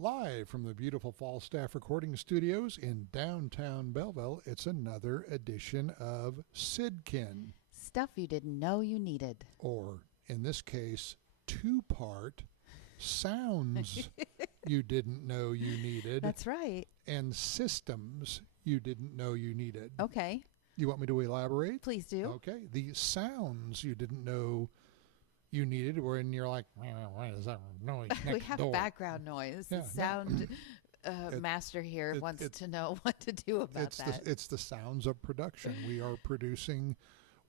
Live from the beautiful Falstaff recording studios in downtown Belleville, it's another edition of Sydkyn. Stuff you didn't know you needed. Or, in this case, two-part sounds you didn't know you needed. That's right. And systems you didn't know you needed. Okay. You want me to elaborate? Please do. Okay. The sounds you didn't know you needed, when you're like, what is that noise next We have door? Background noise. Yeah, The sound master here wants to know what to do about that. It's the sounds of production. We are producing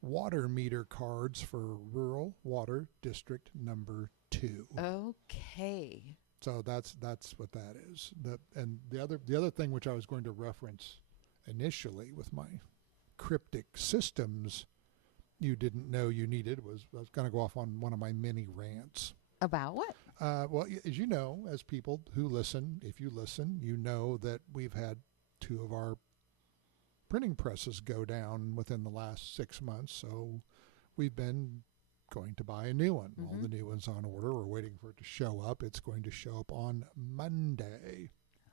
water meter cards for Rural Water District Number 2. Okay. So that's what that is. And the other thing which I was going to reference initially with my cryptic systems you didn't know you needed was I was going to go off on one of my mini rants. About what? Well, as you know, as people who listen, if you listen, you know that we've had 2 of our printing presses go down within the last 6 months. So we've been going to buy a new one. Mm-hmm. All the new ones on order. We're waiting for it to show up. It's going to show up on Monday.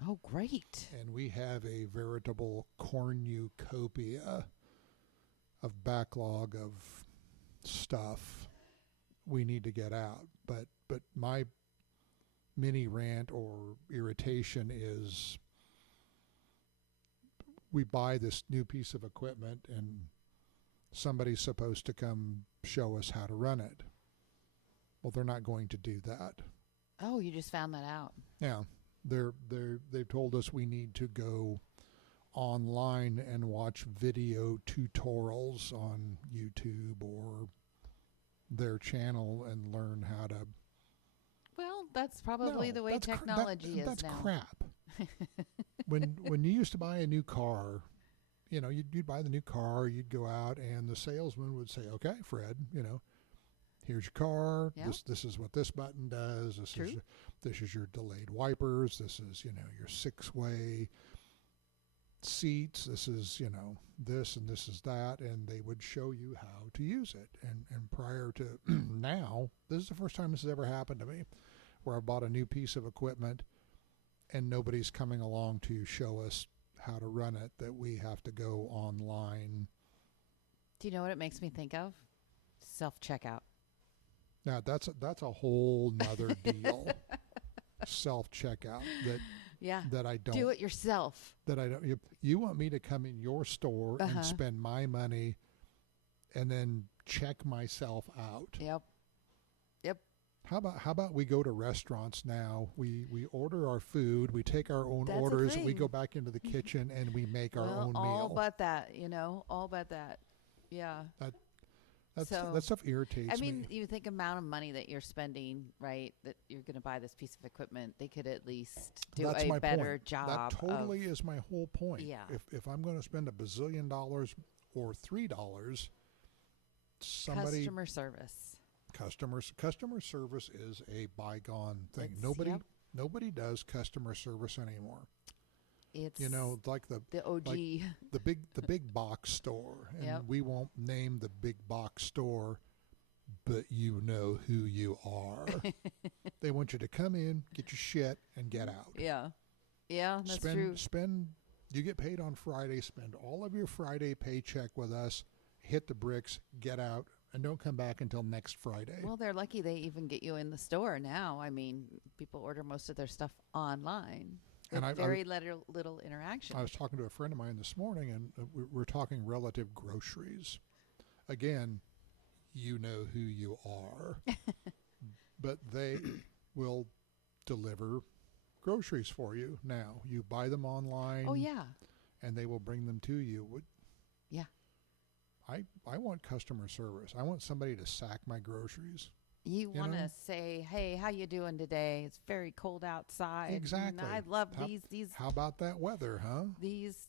Oh, great. And we have a veritable cornucopia of backlog of stuff we need to get out. But my mini rant or irritation is we buy this new piece of equipment and somebody's supposed to come show us how to run it. Well, they're not going to do that. Oh, you just found that out. Yeah. They've told us we need to go online and watch video tutorials on YouTube or their channel and learn how to. Well, that's probably the way technology is that's now. Crap. When you used to buy a new car, you know, you'd buy the new car, you'd go out and the salesman would say, "Okay, Fred, you know, here's your car. Yeah. This is what this button does. This is your delayed wipers. This is, you know, your 6-way seats. This is, you know, this and this is that," and they would show you how to use it. And prior to now, this is the first time this has ever happened to me, where I bought a new piece of equipment and nobody's coming along to show us how to run it, that we have to go online. Do you know what it makes me think of? Self-checkout. Now that's a whole nother deal. Self-checkout that I don't do it yourself. That I don't. You want me to come in your store and spend my money, and then check myself out? Yep. How about we go to restaurants now? We order our food. We take our own orders. We go back into the kitchen and we make our own meal. All but that, all but that. Yeah. That stuff irritates me. I mean, you think amount of money that you're spending, right, that you're going to buy this piece of equipment, they could at least do a better job. That totally is my whole point. Yeah. If I'm going to spend $1 bazillion or $3, somebody... Customer service is a bygone thing. Nobody does customer service anymore. It's, you know, like the OG, like the big box store, and we won't name the big box store, but you know who you are. They want you to come in, get your shit, and get out. Yeah, that's true. You get paid on Friday. Spend all of your Friday paycheck with us. Hit the bricks, get out, and don't come back until next Friday. Well, they're lucky they even get you in the store now. I mean, people order most of their stuff online. And very little interaction. I was talking to a friend of mine this morning, and we're talking relative groceries. Again, you know who you are. But they will deliver groceries for you now. You buy them online. Oh, yeah. And they will bring them to you. Yeah. I want customer service. I want somebody to sack my groceries. You want to say, "Hey, how you doing today? It's very cold outside." Exactly. I love these. How about that weather, huh? These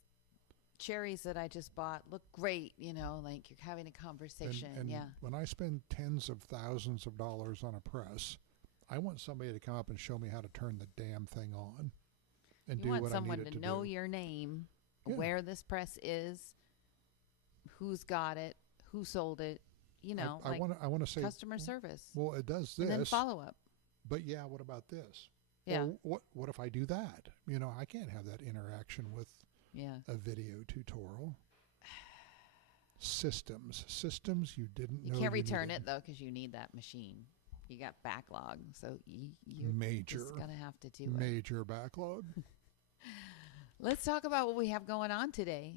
cherries that I just bought look great. Like you're having a conversation. And when I spend tens of thousands of dollars on a press, I want somebody to come up and show me how to turn the damn thing on, and do what I need it to do. You want someone to know your name, where this press is, who's got it, who sold it. I want to say customer service. Well, it does this. And then follow up. But what about this? Yeah. Well, what if I do that? You know, I can't have that interaction with a video tutorial. Systems you didn't know. You can't return it though because you need that machine. You got backlog, so you're just gonna have to do major backlog. Let's talk about what we have going on today.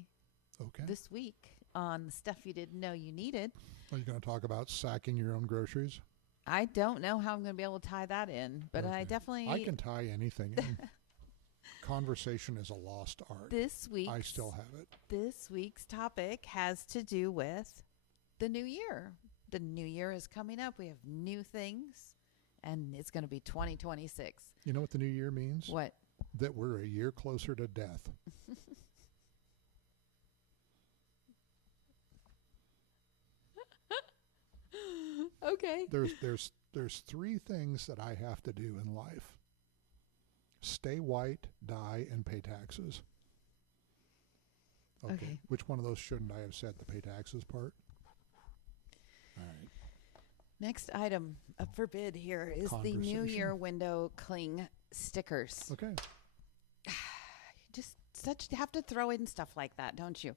Okay. This week on the stuff you didn't know you needed. Are you going to talk about sacking your own groceries? I don't know how I'm going to be able to tie that in, but okay. I can tie anything in. Conversation is a lost art. I still have it. This week's topic has to do with the new year. The new year is coming up. We have new things, and it's going to be 2026. You know what the new year means? What? That we're a year closer to death. Okay. There's three things that I have to do in life. Stay white, die, and pay taxes. Okay. Which one of those shouldn't I have said, the pay taxes part? All right. Next item up for bid here is the New Year window cling stickers. Okay. Just have to throw in stuff like that, don't you?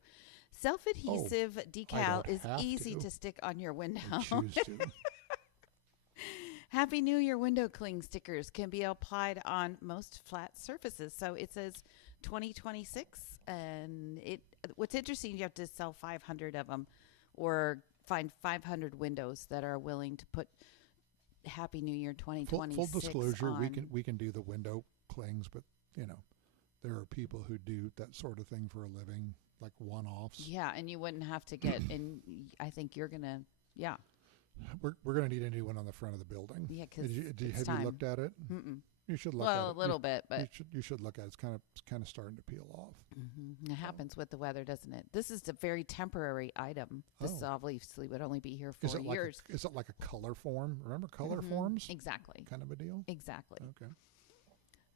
Self-adhesive decal is easy to stick on your window. I choose to. Happy New Year window cling stickers can be applied on most flat surfaces. So it says 2026, and what's interesting, you have to sell 500 of them or find 500 windows that are willing to put Happy New Year 2026 full disclosure, on. we can do the window clings, but you know, there are people who do that sort of thing for a living, like one-offs. Yeah, and you wouldn't have to get, and I think you're going to, We're going to need a new one on the front of the building. Yeah, because have you looked at it? Mm-mm. You should look at it. Well, a little bit, but you should look at it. It's kind of starting to peel off. Mm-hmm. It happens with the weather, doesn't it? This is a very temporary item. This obviously would only be here for years. Is it like a color form? Remember color forms? Exactly. Kind of a deal? Exactly. Okay.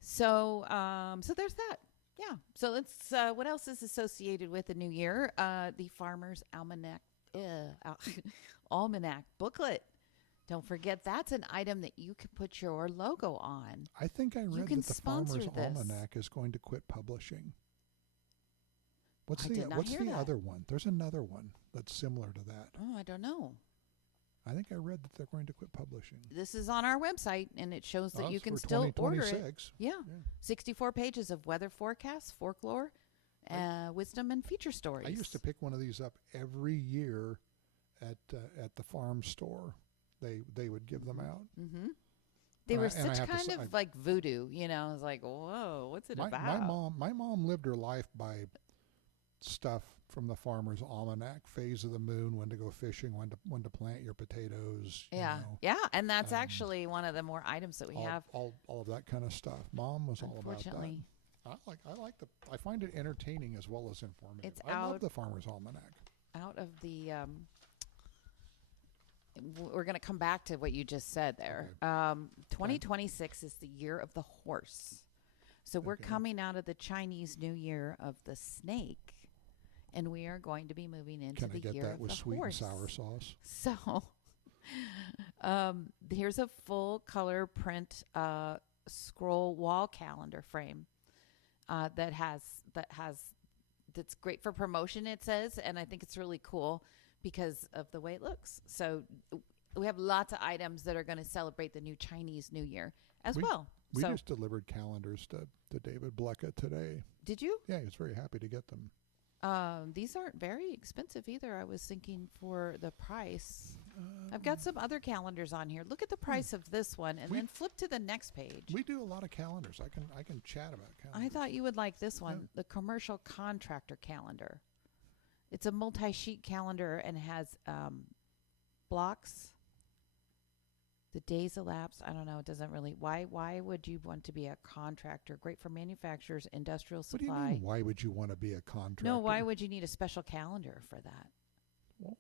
So there's that. Yeah. So let's, what else is associated with the new year? The Farmer's Almanac, Almanac booklet. Don't forget, that's an item that you can put your logo on. I think I read that the Farmer's Almanac is going to quit publishing. What's the other one? There's another one that's similar to that. Oh, I don't know. I think I read that they're going to quit publishing. This is on our website, and it shows that you can still order it. Yeah. 64 pages of weather forecasts, folklore, wisdom, and feature stories. I used to pick one of these up every year at the farm store. They would give them out. Mm-hmm. They were such kind of like voodoo, you know. I was like, whoa, what's it about? My mom lived her life by stuff from the Farmer's Almanac, phase of the moon, when to go fishing, when to plant your potatoes. Yeah, and that's actually one of the more items that we have. All of that kind of stuff. Mom was all about that. I find it entertaining as well as informative. I love the Farmer's Almanac. Out of the we're going to come back to what you just said there. 2026 is the year of the horse. So we're coming out of the Chinese New Year of the snake, and we are going to be moving into the year of the horse. Can I get that with sweet and sour sauce? So here's a full color print scroll wall calendar frame that's great for promotion, it says, and I think it's really cool because of the way it looks. So we have lots of items that are going to celebrate the new Chinese New Year as well. We just delivered calendars to David Blecka today. Did you? Yeah, he was very happy to get them. These aren't very expensive either. I was thinking for the price. I've got some other calendars on here. Look at the price of this one, and then flip to the next page. We do a lot of calendars. I can chat about calendars. I thought you would like this one, the commercial contractor calendar. It's a multi-sheet calendar and has blocks. The days elapsed. I don't know. It doesn't really. Why would you want to be a contractor? Great for manufacturers, industrial supply. What do you mean? Why would you want to be a contractor? No. Why would you need a special calendar for that? Well,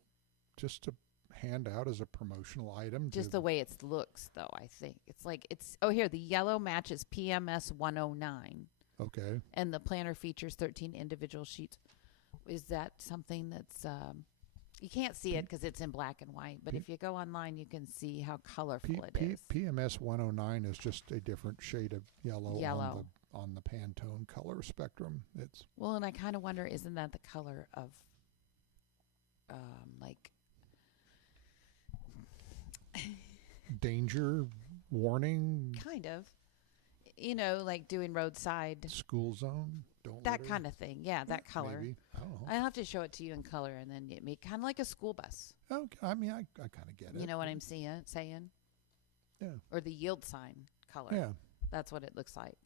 just to hand out as a promotional item. Just the way it looks, though. I think it's like here. The yellow matches PMS 109. Okay. And the planner features 13 individual sheets. Is that something that's You can't see it because it's in black and white, but if you go online, you can see how colorful it is. PMS 109 is just a different shade of yellow. On the Pantone color spectrum. It's well, and I kind of wonder, isn't that the color of like danger warning? Kind of. You know, like doing roadside. School zone? Don't that kind of thing. Yeah, that color. Maybe. I don't know. I'll have to show it to you in color, and then it may kind of like a school bus. Okay. I mean, I kind of get it. You know what I'm saying? Yeah. Or the yield sign color. Yeah. That's what it looks like.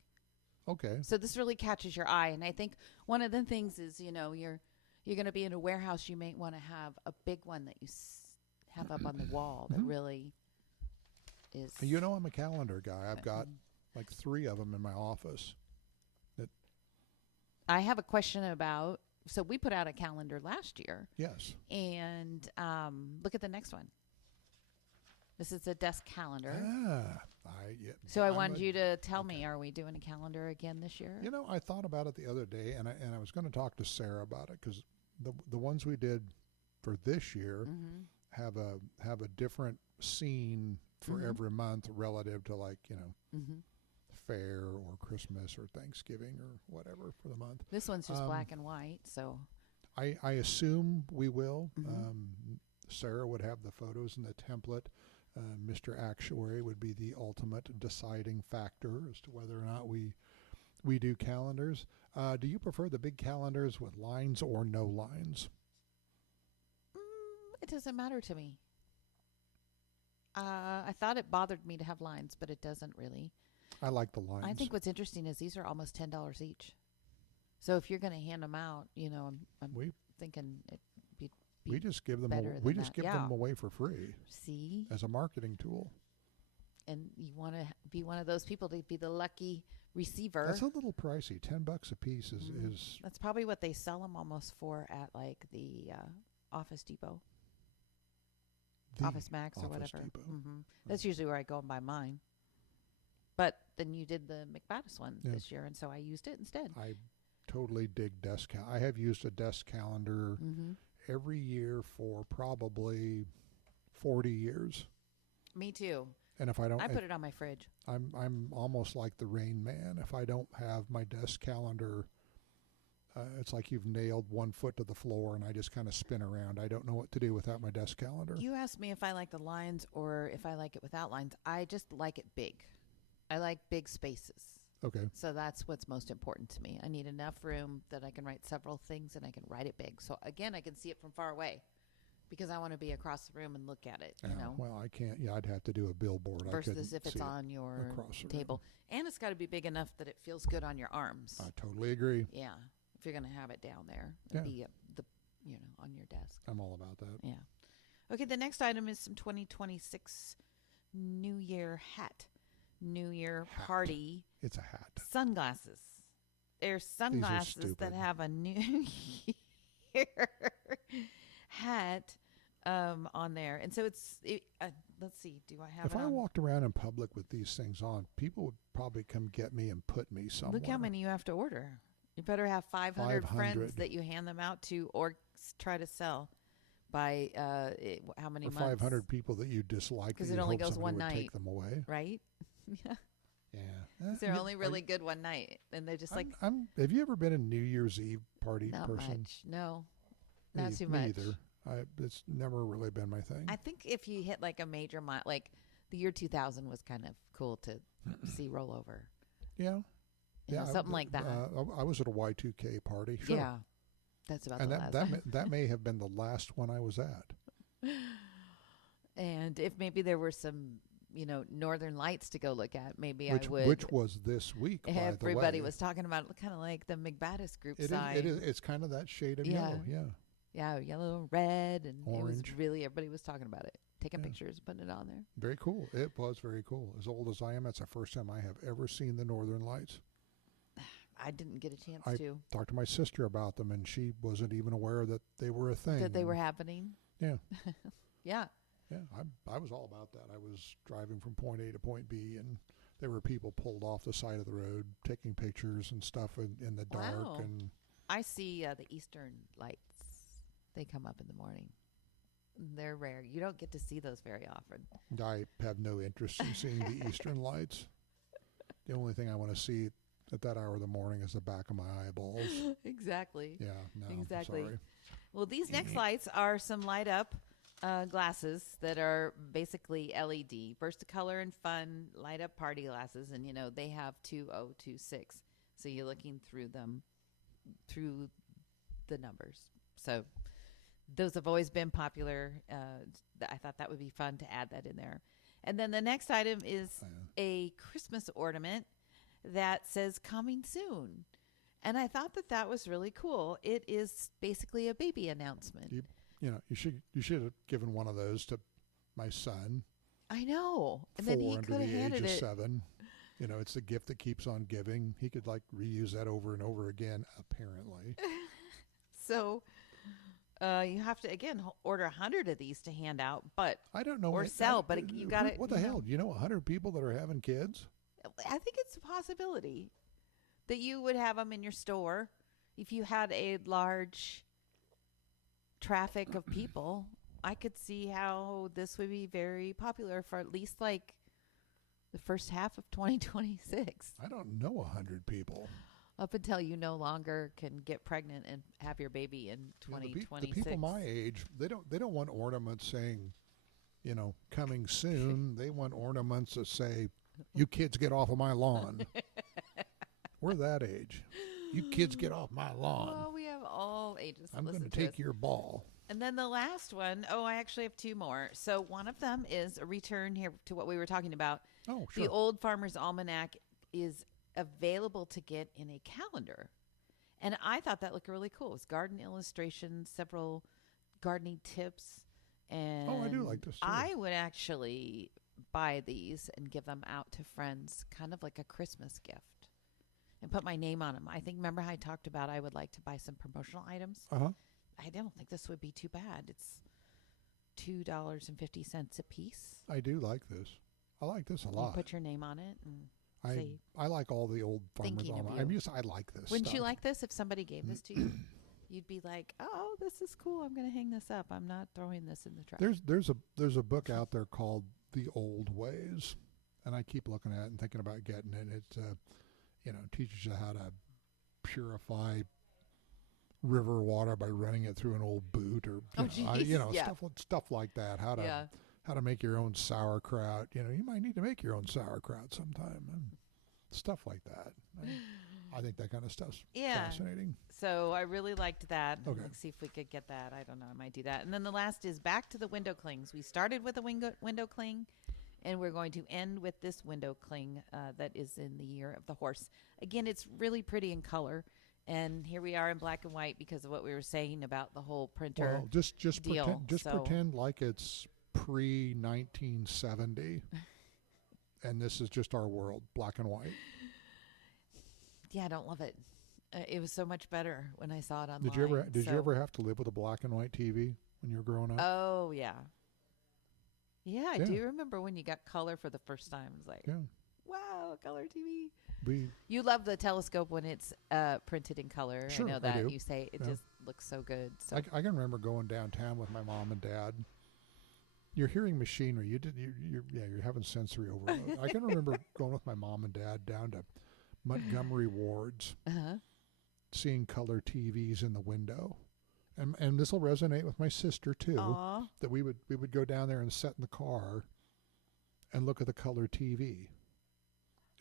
Okay. So this really catches your eye, and I think one of the things is, you know, you're going to be in a warehouse. You may want to have a big one that you have up on the wall that really is. You know, I'm a calendar guy. I've got like 3 of them in my office. I have a question about. So we put out a calendar last year. Yes. And look at the next one. This is a desk calendar. So I wanted you to tell me, are we doing a calendar again this year? You know, I thought about it the other day, and I was going to talk to Sarah about it, because the ones we did for this year have a different scene for every month relative to, like, you know, fair or Christmas or Thanksgiving or whatever for the month. This one's just black and white, so I assume we will. Sarah would have the photos in the template. Mr. Actuary would be the ultimate deciding factor as to whether or not we do calendars. Do you prefer the big calendars with lines or no lines? It doesn't matter to me. I thought it bothered me to have lines, but it doesn't really. I like the lines. I think what's interesting is these are almost $10 each. So if you're going to hand them out, you know, I'm thinking it'd be we just give them them away for free. See? As a marketing tool. And you want to be one of those people to be the lucky receiver. That's a little pricey. $10 a piece is. That's probably what they sell them almost for at like the Office Depot. Office Max or whatever. That's usually where I go and buy mine. But then you did the McBaddis one this year, and so I used it instead. I totally dig desk I have used a desk calendar every year for probably 40 years. Me too. And if I don't, I put it on my fridge. I'm almost like the Rain Man. If I don't have my desk calendar, it's like you've nailed one foot to the floor, and I just kind of spin around. I don't know what to do without my desk calendar. You asked me if I like the lines or if I like it without lines. I just like it big. I like big spaces. Okay. So that's what's most important to me. I need enough room that I can write several things and I can write it big. So again, I can see it from far away because I want to be across the room and look at it. You know? Well, I can't. Yeah, I'd have to do a billboard. Versus if it's on your table. And it's got to be big enough that it feels good on your arms. I totally agree. Yeah. If you're going to have it down there and be on your desk. I'm all about that. Yeah. Okay, the next item is some 2026 New Year hat. New Year party. It's a hat. Sunglasses. There's sunglasses that have a New Year hat on there. And so let's see, do I have If I walked around in public with these things on, people would probably come get me and put me somewhere. Look how many you have to order. You better have 500 friends that you hand them out to or try to sell by how many months? 500 people that you dislike. Because it only goes one night. Take them away. Right? Yeah. Yeah. They're only really good one night. And they're just have you ever been a New Year's Eve party not person? Not much. No. Not too much. Me either. It's never really been my thing. I think if you hit like a major like the year 2000 was kind of cool to see roll over. Yeah. Yeah, something like that. I was at a Y2K party. Sure. Yeah. That's about and the last. That may have been the last one I was at. And if maybe there were some, Northern Lights to go look at, maybe I would. Which was this week, everybody was talking about it, kind of like the McBaddis group side. It's kind of that shade of yellow, yeah. Yeah, yellow, red, and orange. It was everybody was talking about it, taking pictures, putting it on there. Very cool. It was very cool. As old as I am, it's the first time I have ever seen the Northern Lights. I didn't get a chance to. I talked to my sister about them, and she wasn't even aware that they were a thing. That they were happening? Yeah. Yeah. Yeah, I was all about that. I was driving from point A to point B, and there were people pulled off the side of the road taking pictures and stuff in the dark. Wow. And I see the Eastern Lights. They come up in the morning. They're rare. You don't get to see those very often. I have no interest in seeing the eastern lights. The only thing I want to see at that hour of the morning is the back of my eyeballs. Exactly. Yeah, no, Exactly. sorry. Well, these next lights are some light up glasses that are basically LED, burst of color and fun, light up party glasses. And, they have 2026. So you're looking through them, through the numbers. So those have always been popular. I thought that would be fun to add that in there. And then the next item is a Christmas ornament that says coming soon. And I thought that was really cool. It is basically a baby announcement. You should have given one of those to my son. I know. And 4 then he under could have the handed age of it. 7. It's the gift that keeps on giving. He could reuse that over and over again, apparently. So you have to, again, order 100 of these to hand out, but I don't know. Or sell, but you got to. What the hell? Do you know 100 people that are having kids? I think it's a possibility that you would have them in your store if you had a large traffic of people. I could see how this would be very popular for at least the first half of 2026. I don't know 100 people. Up until you no longer can get pregnant and have your baby in 2026. The people my age, they don't want ornaments saying, coming soon. They want ornaments that say, "You kids get off of my lawn." We're that age. You kids get off my lawn. Oh, we have all ages. I'm going to take your ball. And then the last one, I actually have 2 more. So one of them is a return here to what we were talking about. Oh, sure. The Old Farmer's Almanac is available to get in a calendar. And I thought that looked really cool. It was garden illustrations, several gardening tips. And I do like this too. I would actually buy these and give them out to friends, kind of like a Christmas gift, and put my name on them. Remember how I talked about I would like to buy some promotional items? Uh-huh. I don't think this would be too bad. It's $2.50 a piece. I do like this. I like this a lot. You put your name on it and say, I like all the Old Farmer's thinking of Almanac. you. I like this Wouldn't stuff. you like this if somebody gave this to you? You'd be like, "Oh, this is cool. I'm going to hang this up. I'm not throwing this in the trash." There's a book out there called The Old Ways, and I keep looking at it and thinking about getting it. It teaches you how to purify river water by running it through an old boot, or stuff like that. How to make your own sauerkraut. You might need to make your own sauerkraut sometime, and stuff like that. I think that kind of stuff's fascinating. So I really liked that. Okay. Let's see if we could get that. I don't know. I might do that. And then the last is back to the window clings. We started with a window cling, and we're going to end with this window cling that is in the year of the horse. Again, it's really pretty in color. And here we are in black and white because of what we were saying about the whole printer deal. Pretend like it's pre-1970, and this is just our world, black and white. Yeah, I don't love it. It was so much better when I saw it online. Did you ever have to live with a black and white TV when you were growing up? Oh, yeah. Yeah, I do remember when you got color for the first time. It was like, wow, color TV. You love the telescope when it's printed in color. Sure, I know that. I do. You say it just looks so good. So I can remember going downtown with my mom and dad. You're hearing machinery. You're having sensory overload. I can remember going with my mom and dad down to Montgomery Ward's, seeing color TVs in the window, and this will resonate with my sister too. Aww. That we would go down there and sit in the car, and look at the color TV,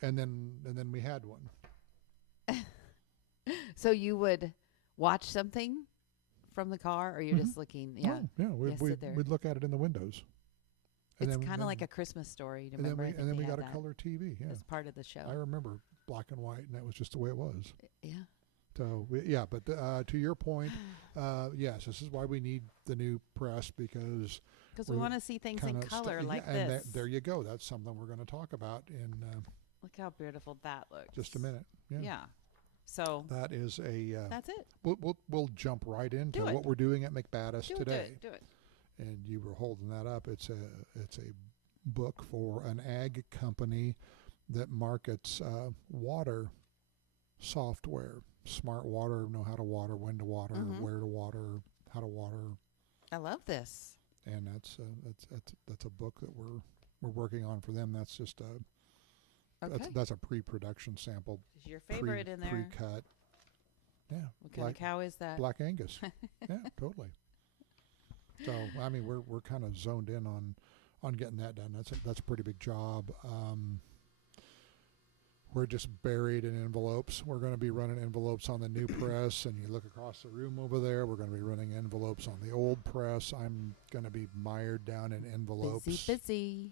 and then we had one. So you would watch something from the car, or you're just looking? Yeah, We'd look at it in the windows. It's kind of like a Christmas Story. And then we got a color TV. Yeah, as part of the show. I remember black and white, and that was just the way it was. Yeah. So but to your point, yes, this is why we need the new press, because we want to see things in color like this. And there you go. That's something we're going to talk about in. Look how beautiful that looks. Just a minute. Yeah. So that is that's it. We'll jump right into what we're doing at McBaddis today. Do it. And you were holding that up. It's a book for an ag company that markets water software, smart water, know how to water, when to water, where to water, how to water. I love this. and that's a book that we're working on for them. That's just that's a pre-production sample. Is your favorite in there? Pre-cut. Yeah. What kind of cow is that? Black Angus. Yeah, totally. So I mean, we're kind of zoned in on getting that done. That's a pretty big job. We're just buried in envelopes. We're going to be running envelopes on the new press, and you look across the room over there, we're going to be running envelopes on the old press. I'm going to be mired down in envelopes. Busy.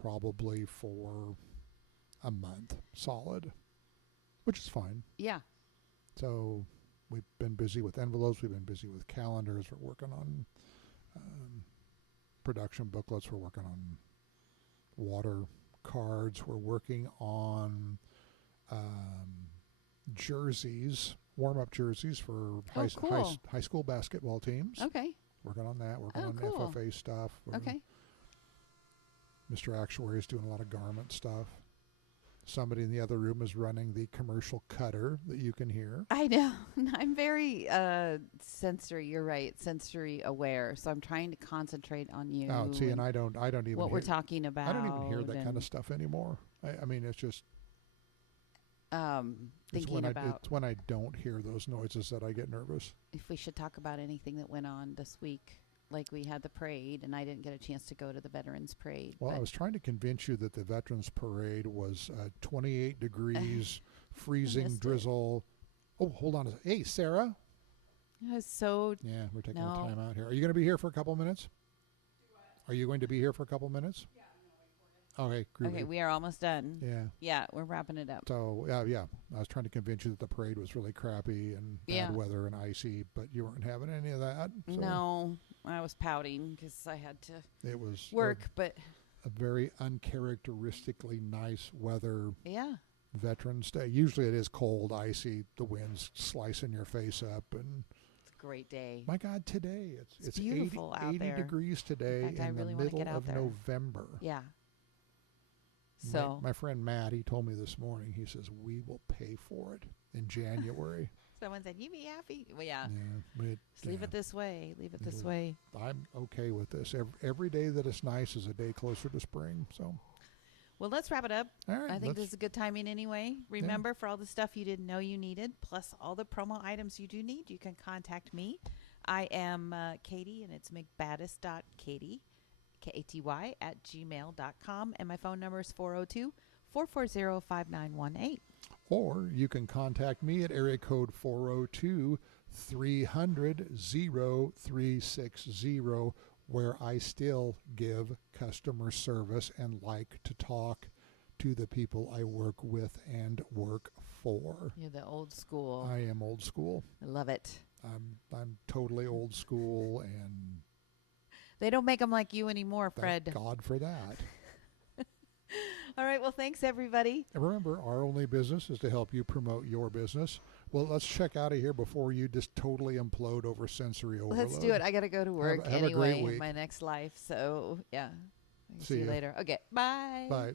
Probably for a month solid, which is fine. Yeah. So we've been busy with envelopes. We've been busy with calendars. We're working on production booklets. We're working on water cards. We're working on jerseys, warm-up jerseys for high school basketball teams. Okay. Working on that. Working on cool. FFA stuff. Okay. Mr. Actuary is doing a lot of garment stuff. Somebody in the other room is running the commercial cutter that you can hear. I know. I'm very you're right, sensory aware. So I'm trying to concentrate on you. Oh, see, and I don't even what we're talking about. I don't even hear that kind of stuff anymore. I mean, it's just thinking about. It's when I don't hear those noises that I get nervous. If we should talk about anything that went on this week. Like we had the parade, and I didn't get a chance to go to the Veterans Parade. Well, I was trying to convince you that the Veterans Parade was 28 degrees, freezing drizzle. Oh, hold on. Hey, Sarah. It was so... Yeah, we're taking our time out here. Are you going to be here for a couple minutes? Are you going to be here for a couple minutes? Yeah. Okay, groovy. Okay, we are almost done. Yeah. Yeah, we're wrapping it up. So, yeah, I was trying to convince you that the parade was really crappy and bad weather and icy, but you weren't having any of that. So no, I was pouting because I had to work, but a very uncharacteristically nice weather. Yeah. Veterans Day. Usually it is cold, icy, the wind's slicing your face up, and it's a great day. My God, today it's beautiful 80, out 80 there. Degrees today in the middle of November. Yeah. So my friend Matt, he told me this morning, he says, we will pay for it in January. Someone said, you be happy? Well, yeah. Just leave it this way. Leave it this way. I'm okay with this. Every day that it's nice is a day closer to spring. So, well, let's wrap it up. All right, I think this is a good timing anyway. Remember, for all the stuff you didn't know you needed, plus all the promo items you do need, you can contact me. I am Katy, and it's mcbaddis.katy. Katy @gmail.com, and my phone number is 402-440-5918. Or you can contact me at area code 402-300-0360, where I still give customer service and like to talk to the people I work with and work for. You're the old school. I am old school. I love it. I'm totally old school, and they don't make them like you anymore, Fred. Thank God for that. All right. Well, thanks, everybody. And remember, our only business is to help you promote your business. Well, let's check out of here before you just totally implode over sensory overload. Let's do it. I got to go to work have anyway a great week. In my next life. So, yeah. See you later. Okay. Bye. Bye.